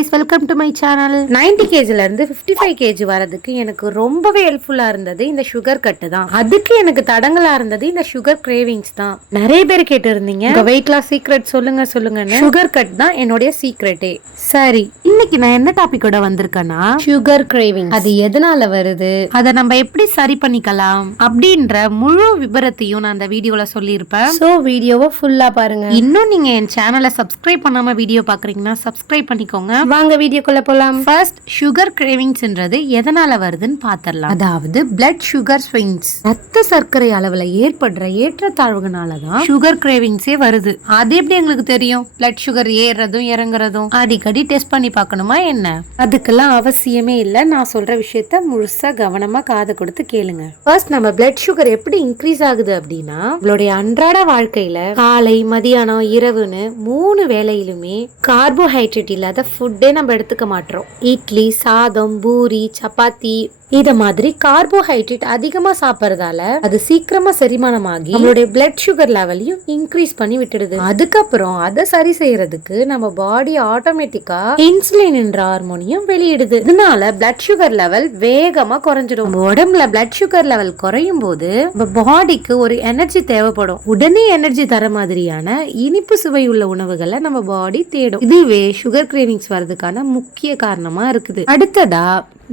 guys, welcome to my channel. 90 kgல இருந்து 55 kg வரதுக்கு எனக்கு ரொம்பவே ஹெல்ப்ஃபுல்லா இருந்தது இந்த சுகர் கட் தான். அதுக்கு எனக்கு தடங்கலா இருந்தது இந்த சுகர் கிரேவிங்ஸ் தான். நிறைய பேர் கேட்டிருந்தீங்க உங்க வெயிட் லாஸ் சீக்ரெட் சொல்லுங்கன்னு. சுகர் கட் தான் என்னோட சீக்ரெட்டே. சரி, இன்னைக்கு நான் என்ன டாபிக்கோட வந்திருக்கேன்னா சுகர் கிரேவிங் அது எதனால வருது, அதை நம்ம எப்படி சரி பண்ணிக்கலாம் அப்படின்ற முழு விபரத்தையும் நான் அந்த வீடியோல சொல்லியிருப்பேன். சோ வீடியோவை ஃபுல்லா பாருங்க. இன்னும் நீங்க என் சேனலை சப்ஸ்கிரைப் பண்ணாம வீடியோ பாக்குறீங்கன்னா சப்ஸ்கிரைப் பண்ணிக்கோங்க. வாங்க வீடியோக்குள்ள போலாம். ஃபர்ஸ்ட், சுகர் கிரேவிங்ஸ்ன்றது எதனால வருதுன்னு பாத்திரலாம். அதாவது பிளட் சுகர் ஸ்விங்ஸ், ரத்த சர்க்கரை அளவுல ஏற்படுற ஏற்றத்தாழ்வுகளால தான் சுகர் கிரேவிங்ஸே வருது. அது எப்படி எங்களுக்கு தெரியும்? பிளட் சுகர் ஏறதும் இறங்குறதும் அடிக்கடி டெஸ்ட் பண்ணி பார்க்கணுமா என்ன? அதுக்கெல்லாம் அவசியமே இல்ல. நான் சொல்ற விஷயத்த முழுசா கவனமா காது கொடுத்து கேளுங்க. ஃபர்ஸ்ட், நம்ம பிளட் சுகர் எப்படி இன்க்ரீஸ் ஆகுது அப்படின்னா, நம்மளுடைய அன்றாட வாழ்க்கையில காலை, மதியானம், இரவுன்னு 3 வேளையிலுமே கார்போஹைட்ரேட் இல்லாத ஃபுட்டே நம்ம எடுத்துக்க மாட்டோம். இட்லி, சாதம், பூரி, சப்பாத்தி இத மாதிரி கார்போஹைட்ரேட் அதிகமா சாப்பிடறதால அது சீக்கிரமா செரிமானமாகி நம்மளுடைய பிளட் சுகர் லெவலையும் இன்க்ரீஸ் பண்ணி விட்டுடுது. அதுக்கப்புறம் அதை சரி செய்யறதுக்கு நம்ம பாடி ஆட்டோமேட்டிக்கா இன்சுலின் என்ற ஹார்மோனையும் வெளியிடுது. இதனால பிளட் சுகர் லெவல் வேகமா குறைஞ்சிடும். நம்ம உடம்புல பிளட் சுகர் லெவல் குறையும் போது நம்ம பாடிக்கு ஒரு எனர்ஜி தேவைப்படும். உடனே எனர்ஜி தர மாதிரியான இனிப்பு சுவை உள்ள உணவுகளை நம்ம பாடி தேடும். இதுவே சுகர் கிரேவிங்ஸ் வரதுக்கான முக்கிய காரணமா இருக்குது. அடுத்ததா,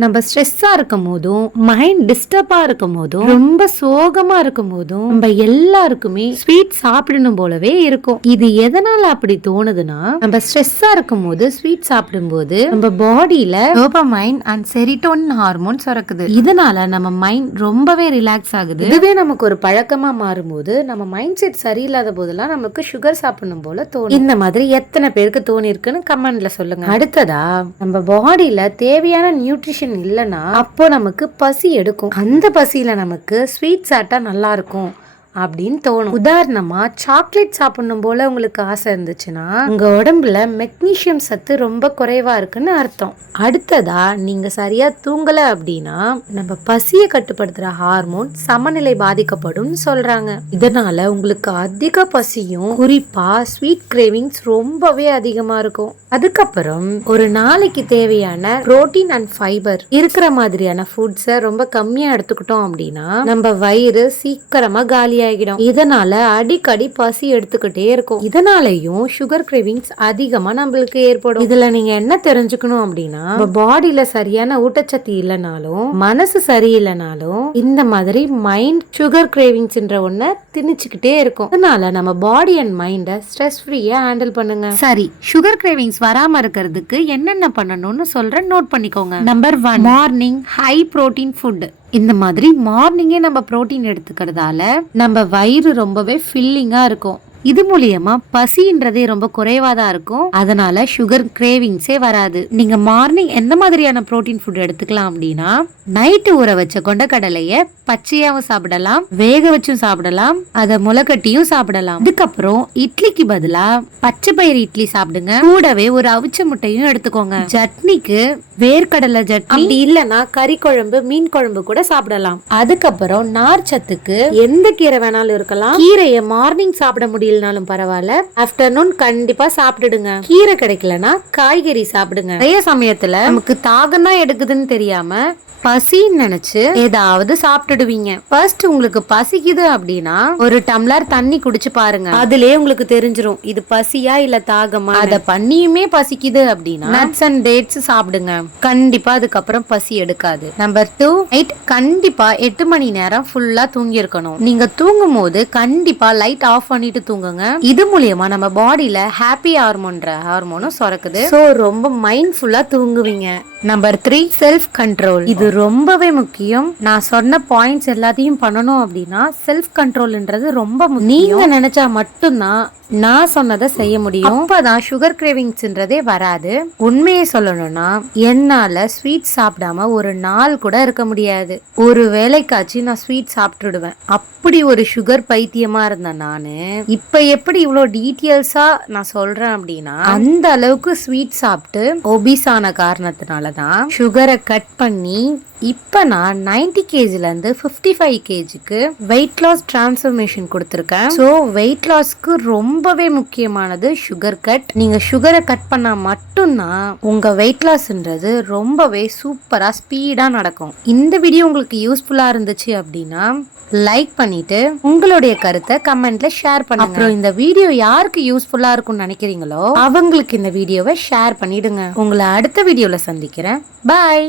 நம்ம ஸ்ட்ரெஸ்ஸா இருக்கும் போதும், மைண்ட் டிஸ்டர்பா இருக்கும் போதும், ரொம்ப சோகமா இருக்கும் போதும் நம்ம எல்லாருக்குமே ஸ்வீட் சாப்பிடணும் போலவே இருக்கும். இது எதனால அப்படி தோணுதுன்னா, நம்ம ஸ்ட்ரெஸ்ஸா இருக்கும் போது ஸ்வீட் சாப்பிடும் போது நம்ம பாடியில டோபமைன் அண்ட் செரிட்டோனின் ஹார்மோன் சுரக்குது. இதனால நம்ம மைண்ட் ரொம்பவே ரிலாக்ஸ் ஆகுது. இதுவே நமக்கு ஒரு பழக்கமா மாறும் போது நம்ம மைண்ட் செட் சரியில்லாத போதெல்லாம் நமக்கு சுகர் சாப்பிடணும் போல தோணும். இந்த மாதிரி எத்தனை பேருக்கு தோணி இருக்குன்னு கமெண்ட்ல சொல்லுங்க. அடுத்ததா, நம்ம பாடியில தேவையான நியூட்ரிஷன் இல்லைன்னா அப்போ நமக்கு பசி எடுக்கும். அந்த பசியில நமக்கு ஸ்வீட் சாப்பிட்டா நல்லா இருக்கும் அப்படின்னு தோணும். உதாரணமா, சாக்லேட் சாப்பிடணும் போல உங்களுக்கு ஆசை இருந்துச்சுன்னா உங்க உடம்புல மெக்னீசியம் சத்து ரொம்ப குறைவா இருக்குன்னு அர்த்தம். அடுத்ததா, நீங்க சரியா தூங்கல அப்படின்னா நம்ம பசியை கட்டுப்படுத்துற ஹார்மோன் சமநிலை பாதிக்கப்படும் சொல்றாங்க. இதனால உங்களுக்கு அதிக பசியும், குறிப்பா ஸ்வீட் கிரேவிங்ஸ் ரொம்பவே அதிகமா இருக்கும். அதுக்கப்புறம் ஒரு நாளைக்கு தேவையான புரோட்டீன் அண்ட் ஃபைபர் இருக்கிற மாதிரியான ஃபுட்ஸை ரொம்ப கம்மியா எடுத்துக்கிட்டோம் அப்படின்னா நம்ம வயிறு சீக்கிரமா காலியா ஆகிடும். இதனால அடிக்கடி பசி எடுத்துக்கிட்டே இருக்கும். இதனாலயும் சுகர் கிரேவிங்ஸ் அதிகமா நம்மளுக்கு ஏற்படும். இதுல நீங்க என்ன தெரிஞ்சுக்கணும் அப்படின்னா, பாடியில சரியான ஊட்டச்சத்து இல்லைனாலும், மனசு சரியில்லைனாலும் இந்த மாதிரி மைண்ட் சுகர் கிரேவிங்ஸ்ன்ற ஒன்ன திணிச்சுக்கிட்டே இருக்கும். அதனால நம்ம பாடி அண்ட் மைண்ட ஸ்ட்ரெஸ் ஃப்ரீயா ஹேண்டில் பண்ணுங்க. சரி, சுகர் கிரேவிங்ஸ் வராம இருக்கிறதுக்கு என்னென்ன பண்ணணும்னு சொல்றேன், நோட் பண்ணிக்கோங்க. Number 1, morning high protein food. இந்த மாதிரி மார்னிங்கே நம்ம புரோட்டீன் எடுத்துக்கிறதால நம்ம வயிறு ரொம்பவே ஃபில்லிங்கா இருக்கும். இது மூலியமா பசின்றதே ரொம்ப குறைவா தான் இருக்கும். அதனால சுகர் கிரேவிங்ஸே வராது. நீங்க மார்னிங் எந்த மாதிரியான புரோட்டீன் ஃபுட் எடுத்துக்கலாம் அப்படின்னா, நைட்டு ஊற வச்ச கொண்டக்கடலைய பச்சையாவும் சாப்பிடலாம், வேக வச்சும் சாப்பிடலாம், அதை முளைக்கட்டியும் சாப்பிடலாம். அதுக்கப்புறம் இட்லிக்கு பதிலா பச்சை பயிறு இட்லி சாப்பிடுங்க. கூடவே ஒரு அவிச்ச முட்டையும் எடுத்துக்கோங்க. சட்னிக்கு வேர்க்கடலை சட்னி, இல்லனா கறி குழம்பு, மீன் குழம்பு கூட சாப்பிடலாம். அதுக்கப்புறம் நார் சத்துக்கு எந்த கீரை வேணாலும் இருக்கலாம். கீரையை மார்னிங் சாப்பிட முடியலனாலும் பரவாயில்ல, ஆஃப்டர்நூன் கண்டிப்பா சாப்பிட்டுடுங்க. கீரை கிடைக்கலனா காய்கறி சாப்பிடுங்க. நிறைய சமயத்துல நமக்கு தாகம் தான் எடுக்குதுன்னு தெரியாம பசின்னு நினைச்சு ஏதாவது சாப்பிட்டுடுவீங்க. ஃபர்ஸ்ட், உங்களுக்கு பசிக்குது அப்படின்னா ஒரு டம்ளர் தண்ணி குடிச்சு பாருங்க. அதுலயே உங்களுக்கு தெரிஞ்சிரும் இது பசியா இல்ல தாகமா. அத பண்ணியுமே பசிக்குது அப்படின்னா நட்ஸ் அண்ட் டேட்ஸ் சாப்பிடுங்க. கண்டிப்பா அதுக்கப்புறம் பசி எடுக்காது. நம்பர் 2, நைட் கண்டிப்பா 8 மணி நேரம் ஃபுல்லா தூங்கி இருக்கணும். நீங்க தூங்கும் போது கண்டிப்பா லைட் ஆஃப் பண்ணிட்டு தூங்குங்க. இது மூலியமா நம்ம பாடியில ஹாப்பி ஹார்மோனும் சுரக்குது. சோ ரொம்ப மைண்ட்ஃபுல்லா தூங்குவீங்க. Number 3, self control. இது ரொம்பவே முக்கியம். நான் சொன்ன பாயிண்ட்ஸ் எல்லாத்தையும் பண்ணணும் அப்படின்னா செல்ஃப் கண்ட்ரோல்ன்றது ரொம்ப முக்கியம். நீங்க நினைச்சா மட்டும்தான் நான் சொன்னதை செய்ய முடியும். அப்பதான் சுகர் கிரேவிங்ஸ்ன்றதே வராது. உண்மையை சொல்லணும்னா என்னால ஸ்வீட் சாப்பிடாம ஒரு நாள் கூட இருக்க முடியாது. ஒரு வேளைக்காச்சு நான் ஸ்வீட் சாப்பிட்டுடுவேன். அப்படி ஒரு சுகர் பைத்தியமா இருந்தேன் நானு. இப்போ எப்படி இவ்வளோ டீட்டெயில்ஸாக நான் சொல்கிறேன் அப்படின்னா, அந்த அளவுக்கு ஸ்வீட் சாப்பிட்டு ஒபிஸ் ஆன காரணத்தினால தான் சுகரை கட் பண்ணி இப்போ நான் 90 கேஜிலேருந்து 55 கேஜிக்கு வெயிட் லாஸ் டிரான்ஸ்ஃபர்மேஷன் கொடுத்துருக்கேன். ஸோ வெயிட் லாஸ்க்கு ரொம்பவே முக்கியமானது சுகர் கட். நீங்கள் சுகரை கட் பண்ணால் மட்டும்தான் உங்கள் வெயிட் லாஸ்ன்றது ரொம்பவே சூப்பராக ஸ்பீடாக நடக்கும். இந்த வீடியோ உங்களுக்கு யூஸ்ஃபுல்லாக இருந்துச்சு அப்படின்னா லைக் பண்ணிட்டு உங்களுடைய கருத்தை கமெண்ட்ல ஷேர் பண்ணுங்க. அப்புறம் இந்த வீடியோ யாருக்கு யூஸ்ஃபுல்லா இருக்கும்னு நினைக்கிறீங்களோ அவங்களுக்கு இந்த வீடியோவை ஷேர் பண்ணிடுங்க. உங்களை அடுத்த வீடியோல சந்திக்கிறேன். பாய்.